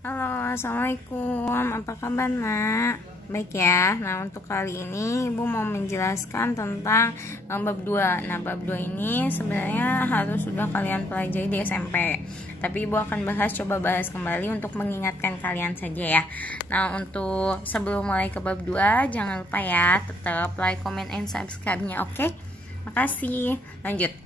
Halo, assalamualaikum. Apa kabar, Nak? Baik ya. Nah, untuk kali ini Ibu mau menjelaskan tentang bab 2. Nah, bab 2 ini sebenarnya harus sudah kalian pelajari di SMP. Tapi Ibu akan coba bahas kembali untuk mengingatkan kalian saja ya. Nah, untuk sebelum mulai ke bab 2, jangan lupa ya, tetap like, comment, and subscribe-nya, oke? Makasih. Lanjut.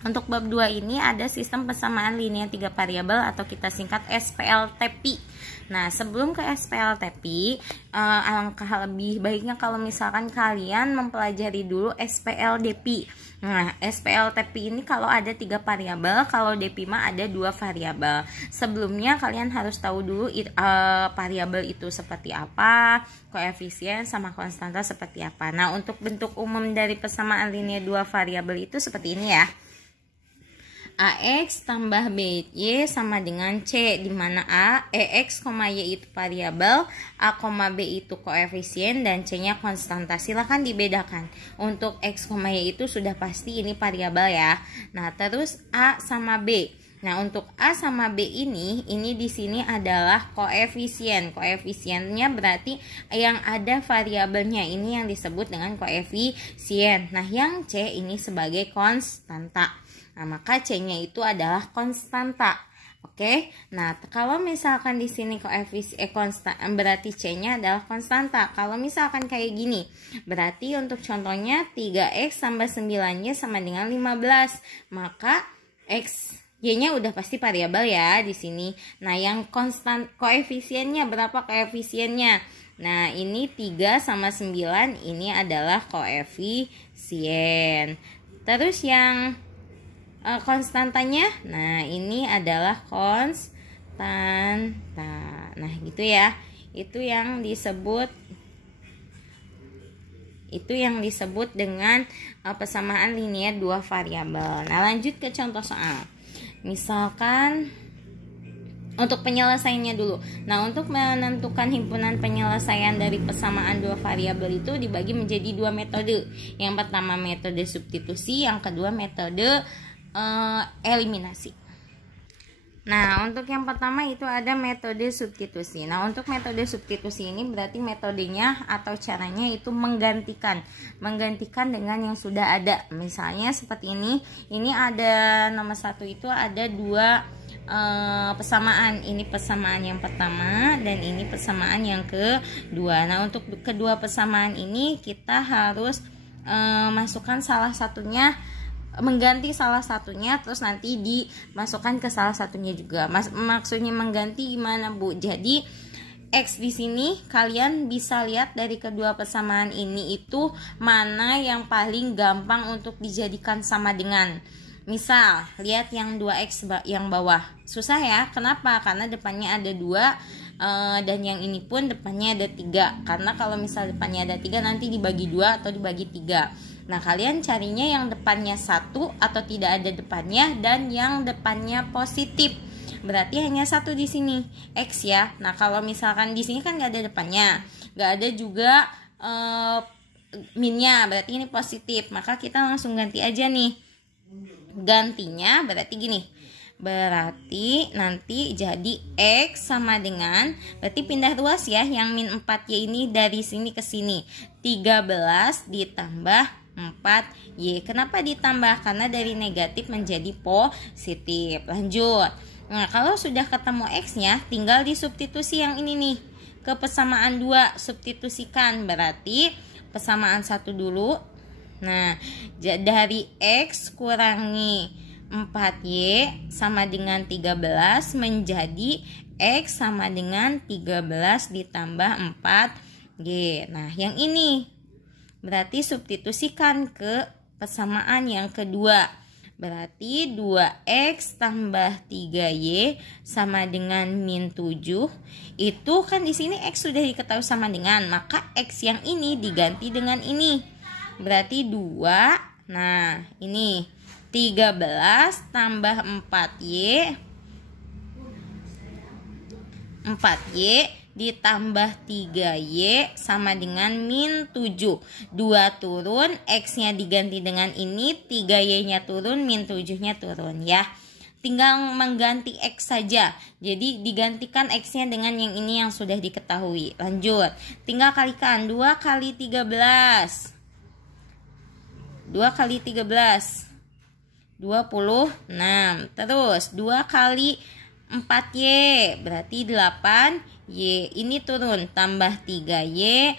Untuk bab 2 ini ada sistem persamaan linear 3 variabel atau kita singkat SPLTP. Nah, sebelum ke SPLTP, alangkah lebih baiknya kalau misalkan kalian mempelajari dulu SPLDP. Nah, SPLTP ini kalau ada 3 variabel, kalau DP mah ada 2 variabel. Sebelumnya kalian harus tahu dulu variabel itu seperti apa, koefisien sama konstanta seperti apa. Nah, untuk bentuk umum dari persamaan linear 2 variabel itu seperti ini ya. AX tambah BY sama dengan C, di mana EX, Y itu variabel, A, B itu koefisien, dan C-nya konstanta. Silahkan dibedakan. Untuk X, Y itu sudah pasti ini variabel ya. Nah, terus A sama B. Nah, untuk A sama B ini di sini adalah koefisien. Koefisiennya berarti yang ada variabelnya ini yang disebut dengan koefisien. Nah, yang C ini sebagai konstanta. Nah, maka C-nya itu adalah konstanta. Oke. Nah, kalau misalkan di sini koefisien berarti C-nya adalah konstanta. Kalau misalkan kayak gini, berarti untuk contohnya 3X tambah 9Y sama dengan 15. Maka X Y-nya udah pasti variabel ya di sini. Nah, yang konstan koefisiennya berapa koefisiennya? Nah, ini 3 sama 9 ini adalah koefisien. Terus yang konstantanya, nah ini adalah konstanta. Nah, gitu ya. Itu yang disebut dengan persamaan linear 2 variabel. Nah, lanjut ke contoh soal. Misalkan untuk penyelesaiannya dulu. Nah, untuk menentukan himpunan penyelesaian dari persamaan 2 variabel itu dibagi menjadi 2 metode. Yang pertama metode substitusi, yang kedua metode eliminasi. Nah, untuk yang pertama itu ada metode substitusi. Nah, untuk metode substitusi ini berarti metodenya atau caranya itu menggantikan dengan yang sudah ada. Misalnya seperti ini ada nomor 1 itu ada 2 persamaan. Ini persamaan yang pertama dan ini persamaan yang kedua. Nah, untuk kedua persamaan ini kita harus masukkan salah satunya, mengganti salah satunya, terus nanti dimasukkan ke salah satunya juga. Maksudnya mengganti gimana, Bu? Jadi X di sini kalian bisa lihat dari kedua persamaan ini itu mana yang paling gampang untuk dijadikan sama dengan. Misal, lihat yang 2X yang bawah. Susah ya, kenapa? Karena depannya ada 2 dan yang ini pun depannya ada 3. Karena kalau misal depannya ada 3 nanti dibagi 2 atau dibagi 3. Nah, kalian carinya yang depannya 1 atau tidak ada depannya dan yang depannya positif. Berarti hanya 1 di sini, X ya. Nah, kalau misalkan di sini kan nggak ada depannya, nggak ada juga minnya, berarti ini positif. Maka kita langsung ganti aja nih. Gantinya berarti gini. Berarti nanti jadi X sama dengan, berarti pindah ruas ya, yang min 4Y ini dari sini ke sini. 13 ditambah 4Y. Kenapa ditambah? Karena dari negatif menjadi positif. Lanjut. Nah, kalau sudah ketemu X-nya, tinggal disubstitusi yang ini nih. Ke persamaan 2, substitusikan. Berarti persamaan 1 dulu. Nah, dari X kurangi 4Y sama dengan 13 menjadi X sama dengan 13 ditambah 4Y. Nah, yang ini berarti substitusikan ke persamaan yang kedua. Berarti 2X tambah 3Y sama dengan min 7. Itu kan di sini X sudah diketahui sama dengan, maka X yang ini diganti dengan ini. Berarti 2. Nah, ini 13 tambah 4Y ditambah 3Y sama dengan min 7. 2 turun, X-nya diganti dengan ini, 3Y-nya turun, min 7-nya turun ya. tinggal mengganti X saja. Jadi digantikan X-nya dengan yang ini yang sudah diketahui. Lanjut. Tinggal kalikan 2 kali 13. 2 kali 13. 26. Terus 2 kali 4Y berarti 8Y. Ini turun tambah 3Y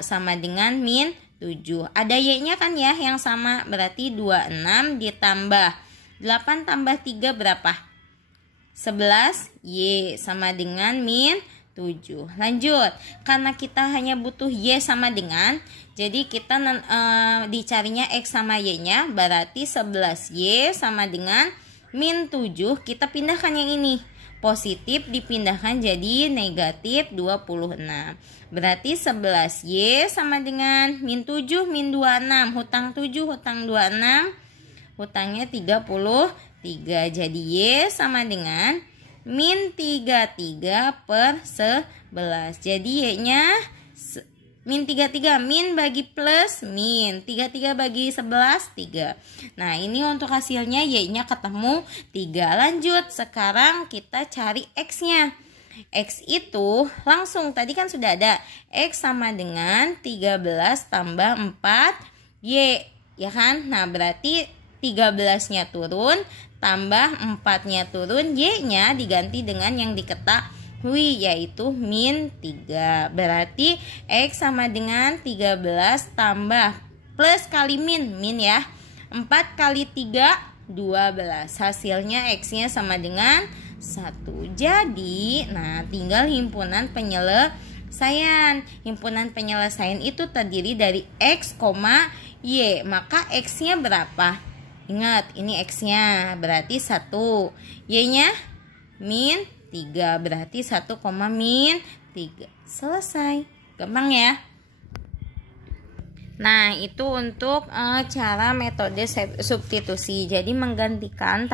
sama dengan min 7. Ada Y-nya kan ya yang sama, berarti 26 ditambah 8 tambah 3 berapa? 11 Y sama dengan min 7. Lanjut. Karena kita hanya butuh Y sama dengan, jadi kita dicarinya X sama Y-nya, berarti 11 Y sama dengan min 7. Kita pindahkan yang ini. Positif dipindahkan jadi negatif 26. Berarti 11 Y sama dengan min 7 min 26. Hutang 7 hutang 26. Hutangnya 33. Jadi Y sama dengan min 33 per 11. Jadi Y-nya min 33. Min bagi plus min. 33 bagi 11 3. Nah ini untuk hasilnya Y-nya ketemu 3. Lanjut. Sekarang kita cari X-nya. X itu langsung tadi kan sudah ada. X sama dengan 13 tambah 4Y. Ya kan? Nah berarti 13-nya turun, tambah 4-nya turun, Y-nya diganti dengan yang diketahui yaitu min 3. Berarti X sama dengan 13 tambah plus kali min ya. 4 kali 3 12. Hasilnya X-nya sama dengan 1. Jadi, nah tinggal himpunan penyelesaian. Himpunan penyelesaian itu terdiri dari X, Y. Maka X-nya berapa? Ingat, ini X-nya berarti 1. Y-nya min 3. Berarti 1, min 3. Selesai. Gampang ya. Nah, itu untuk cara metode substitusi. Jadi menggantikan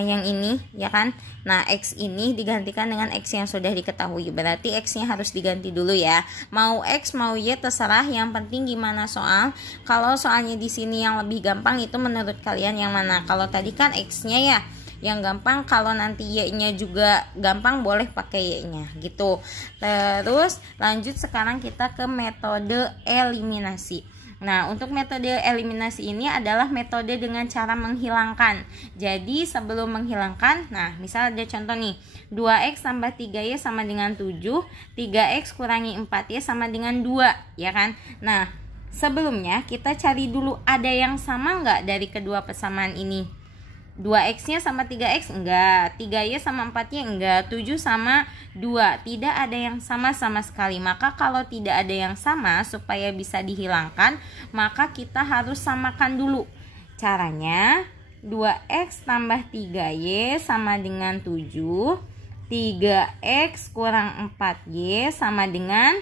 yang ini, ya kan? Nah, X ini digantikan dengan X yang sudah diketahui. Berarti X-nya harus diganti dulu ya. Mau X, mau Y terserah, yang penting gimana soal. Kalau soalnya di sini yang lebih gampang itu menurut kalian yang mana? Kalau tadi kan X-nya ya yang gampang, kalau nanti Y-nya juga gampang boleh pakai Y-nya gitu. Terus lanjut sekarang kita ke metode eliminasi. Nah, untuk metode eliminasi ini adalah metode dengan cara menghilangkan. Jadi sebelum menghilangkan, nah misal ada contoh nih, 2X tambah 3Y sama dengan 7, 3X kurangi 4Y sama dengan 2, ya kan? Nah, sebelumnya kita cari dulu ada yang sama nggak dari kedua persamaan ini. 2X-nya sama 3X enggak, 3Y sama 4Y enggak, 7 sama 2 tidak ada yang sama sama sekali. Maka kalau tidak ada yang sama, supaya bisa dihilangkan, maka kita harus samakan dulu. Caranya 2X tambah 3Y sama dengan 7, 3X kurang 4Y sama dengan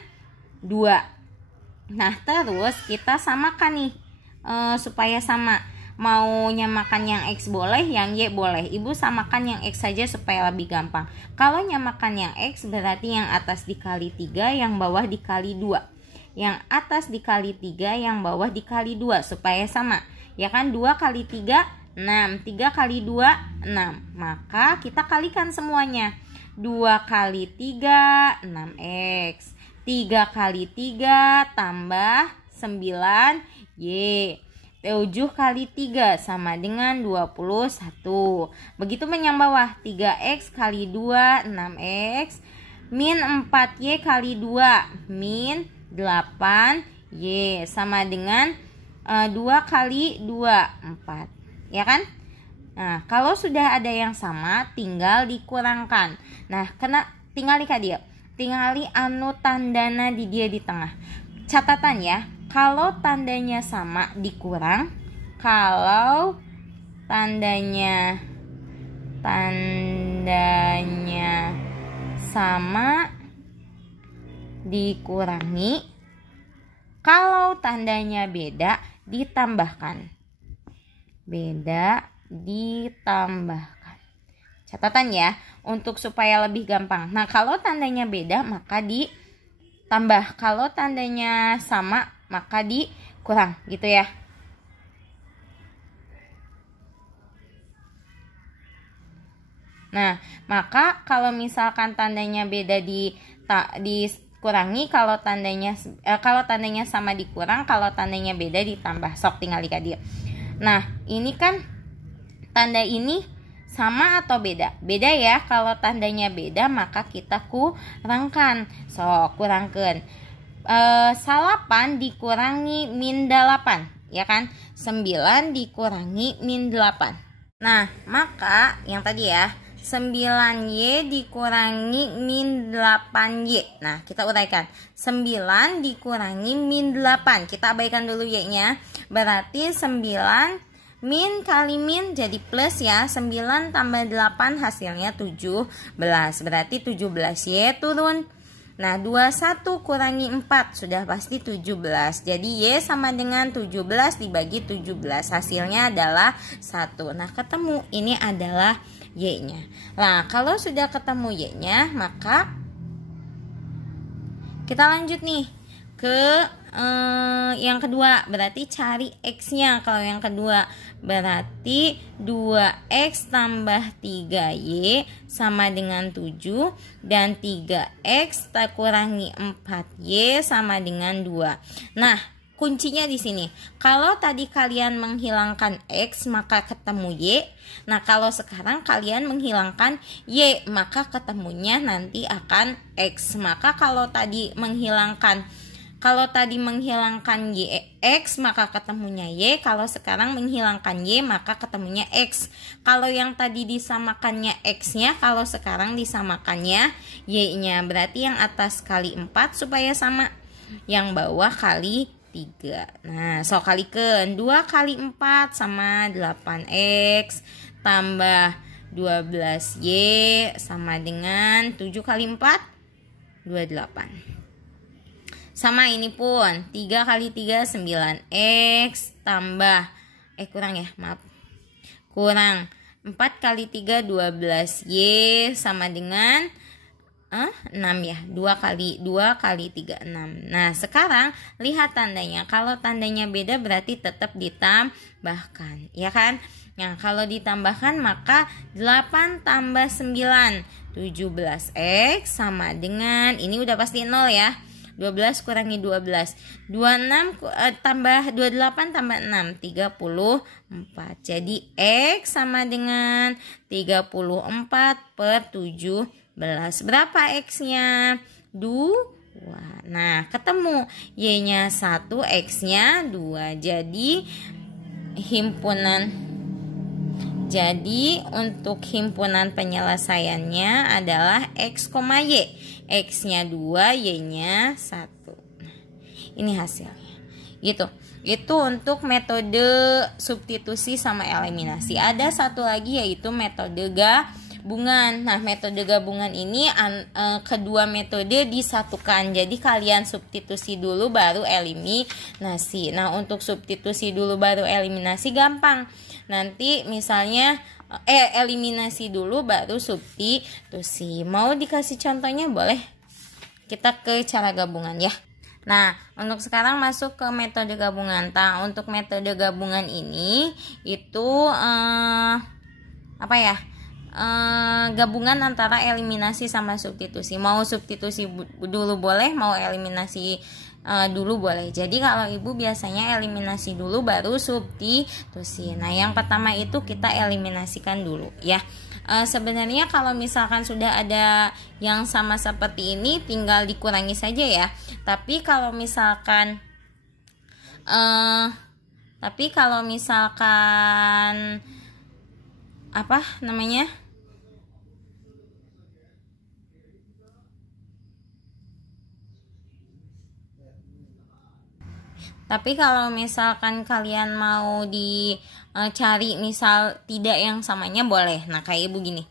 2. Nah terus kita samakan nih supaya sama. Mau nyamakan yang X boleh, yang Y boleh. Ibu samakan yang X saja supaya lebih gampang. Kalau nyamakan yang X berarti yang atas dikali 3, yang bawah dikali 2. Yang atas dikali 3, yang bawah dikali 2 supaya sama. Ya kan, 2 kali 3 6, 3 kali 2 6. Maka kita kalikan semuanya. 2 kali 3 6X. 3 kali 3 tambah 9Y. 7 kali 3 sama dengan 21. Begitu yang bawah, 3X kali 2 6X min 4Y kali 2 min 8Y sama dengan 2 kali 2 4, ya kan? Nah, kalau sudah ada yang sama tinggal dikurangkan. Nah, tinggali dia. Tinggali anu tandana di dia di tengah. Catatan ya. Kalau tandanya sama dikurang, kalau tandanya sama dikurangi, kalau tandanya beda ditambahkan. Beda ditambahkan. Catatan ya, untuk supaya lebih gampang. Nah, kalau tandanya beda maka ditambah, kalau tandanya sama maka dikurang gitu ya. Nah, maka kalau misalkan tandanya beda dikurangi, kalau tandanya sama dikurang, kalau tandanya beda ditambah. Sok tinggal dikadir. Nah, ini kan tanda ini sama atau beda? Beda ya. Kalau tandanya beda maka kita kurangkan. Sok kurangkan. 8 dikurangi min 8, ya kan? 9 dikurangi min 8. Nah, maka yang tadi ya, 9Y dikurangi min 8Y. Nah, kita uraikan. 9 dikurangi min 8. Kita abaikan dulu Y-nya. Berarti 9 min kali min jadi plus ya. 9 tambah 8 hasilnya 17. Berarti 17Y turun. Nah, 21 kurangi 4 sudah pasti 17. Jadi Y sama dengan 17 dibagi 17. Hasilnya adalah 1. Nah, ketemu ini adalah Y-nya. Nah, kalau sudah ketemu Y-nya, maka kita lanjut nih ke yang kedua. Berarti cari X-nya. Kalau yang kedua berarti 2X tambah 3Y sama dengan 7, dan 3X tak kurangi 4Y sama dengan 2. Nah, kuncinya di sini. Kalau tadi kalian menghilangkan X maka ketemu Y. Nah, kalau sekarang kalian menghilangkan Y maka ketemunya nanti akan X. Maka kalau tadi menghilangkan Y X maka ketemunya Y. Kalau sekarang menghilangkan Y maka ketemunya X. Kalau yang tadi disamakannya X-nya, kalau sekarang disamakannya Y-nya. Berarti yang atas kali 4 supaya sama, yang bawah kali 3. Nah, so kalikeun 2 kali 4 sama 8X tambah 12Y sama dengan 7 kali 4 28. Sama ini pun 3 kali 3 9X tambah kurang 4 kali 3 12Y sama dengan 6 ya. 2 kali 3 6. Nah, sekarang lihat tandanya. Kalau tandanya beda berarti tetap ditambahkan, ya kan? Nah, kalau ditambahkan maka 8 tambah 9 17X sama dengan, ini udah pasti 0 ya. 12 kurangi 12 28 tambah 6 34. Jadi X sama dengan 34 per 17. Berapa X-nya? 2. Nah, ketemu Y-nya 1, X-nya 2. Jadi untuk himpunan penyelesaiannya adalah X, Y. X-nya 2, Y-nya 1. Ini hasilnya. Gitu. Itu untuk metode substitusi sama eliminasi. Ada satu lagi yaitu metode gabungan. Nah, metode gabungan ini kedua metode disatukan. Jadi kalian substitusi dulu baru eliminasi. Nah, untuk substitusi dulu baru eliminasi gampang. Nanti misalnya eliminasi dulu baru substitusi. Mau dikasih contohnya boleh? Kita ke cara gabungan ya. Nah, untuk sekarang masuk ke metode gabungan. Nah, untuk metode gabungan ini itu gabungan antara eliminasi sama substitusi. Mau substitusi dulu boleh, mau eliminasi dulu boleh. Jadi kalau ibu biasanya eliminasi dulu baru substitusi. Nah, yang pertama itu kita eliminasikan dulu ya. Sebenarnya kalau misalkan sudah ada yang sama seperti ini tinggal dikurangi saja ya. Tapi kalau misalkan Tapi kalau misalkan kalian mau dicari misal tidak yang samanya boleh. Nah, kayak ibu gini.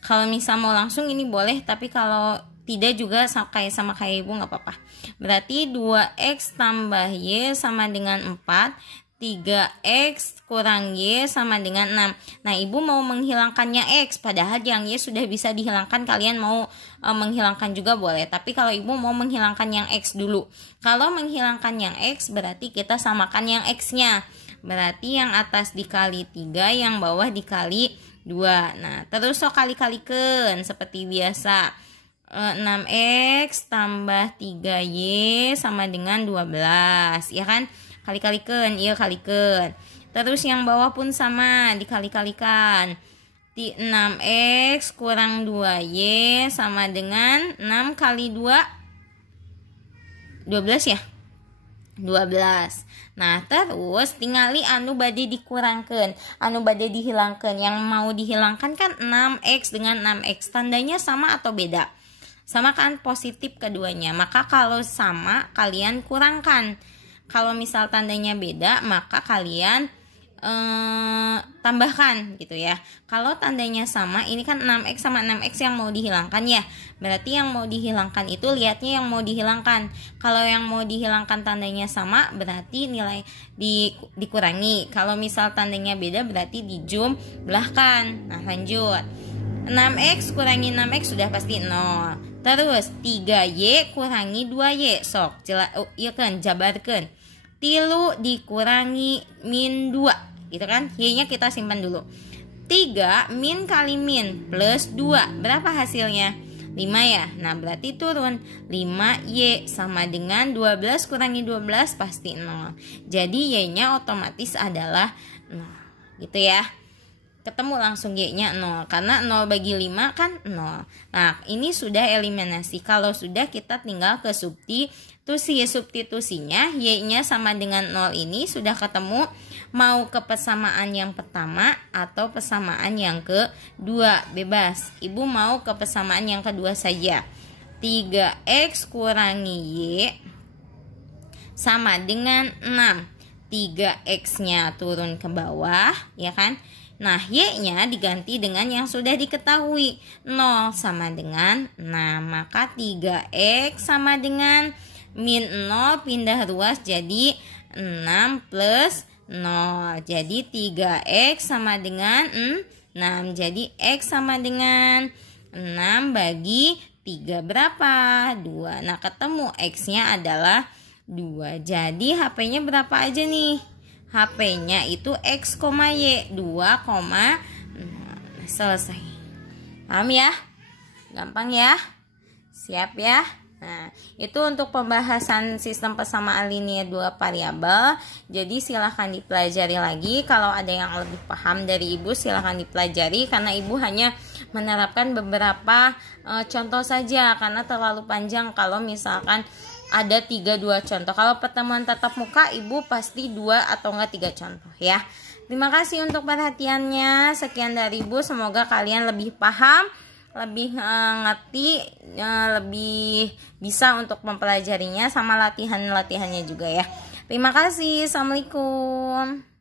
Kalau misal mau langsung ini boleh, tapi kalau tidak juga sama kayak ibu nggak apa-apa. Berarti 2X tambah Y sama dengan 4. 3X kurang Y sama dengan 6. Nah, ibu mau menghilangkannya X, padahal yang Y sudah bisa dihilangkan. Kalian mau menghilangkan juga boleh. Tapi kalau ibu mau menghilangkan yang X dulu. Kalau menghilangkan yang X berarti kita samakan yang X-nya. Berarti yang atas dikali 3, yang bawah dikali 2. Nah, terus sok kali-kalikeun seperti biasa. 6x tambah 3y sama dengan 12. Ya kan? Kali-kalikeun, iya kalikeun. Terus yang bawah pun sama, dikali-kalikan. 6x kurang 2y sama dengan 6 kali 2 12 ya. 12. Nah, terus tingali anu bade dikurangkan, anu bade dihilangkan. Yang mau dihilangkan kan 6x dengan 6x. Tandanya sama atau beda? Sama kan, positif keduanya. Maka kalau sama kalian kurangkan. Kalau misal tandanya beda, maka kalian tambahkan gitu ya. Kalau tandanya sama, ini kan 6x sama 6x yang mau dihilangkan ya. Berarti yang mau dihilangkan itu lihatnya yang mau dihilangkan. Kalau yang mau dihilangkan tandanya sama, berarti nilai dikurangi. Kalau misal tandanya beda, berarti dijumlahkan. Nah, lanjut. 6x kurangi 6x sudah pasti 0. Terus 3y kurangi 2y. Sok iya kan, jabarkan. 3 dikurangi min 2 gitu kan. Y-nya kita simpan dulu. 3 min kali min plus 2. Berapa hasilnya? 5 ya. Nah, berarti turun 5y sama dengan 12 kurangi 12 pasti 0. Jadi y-nya otomatis adalah 0. Gitu ya. Ketemu langsung y-nya 0. Karena 0 bagi 5 kan 0. Nah, ini sudah eliminasi. Kalau sudah, kita tinggal ke substitusi. Substitusinya y-nya sama dengan 0 ini sudah ketemu. Mau ke persamaan yang pertama atau persamaan yang kedua, bebas. Ibu mau ke persamaan yang kedua saja. 3x kurangi y sama dengan 6. 3x-nya turun ke bawah, ya kan? Nah, y-nya diganti dengan yang sudah diketahui. 0 sama dengan 6. Maka 3x sama dengan min 0 pindah ruas jadi 6 plus 0. Jadi 3x sama dengan 6. Jadi x sama dengan 6 bagi 3 berapa? 2. Nah, ketemu x-nya adalah 2. Jadi HP-nya berapa aja nih? HP-nya itu x, y 2, selesai. Paham ya? Gampang ya? Siap ya? Nah, itu untuk pembahasan sistem persamaan linear 2 variabel. Jadi silahkan dipelajari lagi. Kalau ada yang lebih paham dari ibu, silahkan dipelajari. Karena ibu hanya menerapkan beberapa contoh saja. Karena terlalu panjang kalau misalkan ada 3-2 contoh. Kalau pertemuan tatap muka, ibu pasti 2 atau enggak 3 contoh ya. Terima kasih untuk perhatiannya. Sekian dari ibu. Semoga kalian lebih paham, lebih ngerti, lebih bisa untuk mempelajarinya, sama latihannya juga ya. Terima kasih. Assalamualaikum.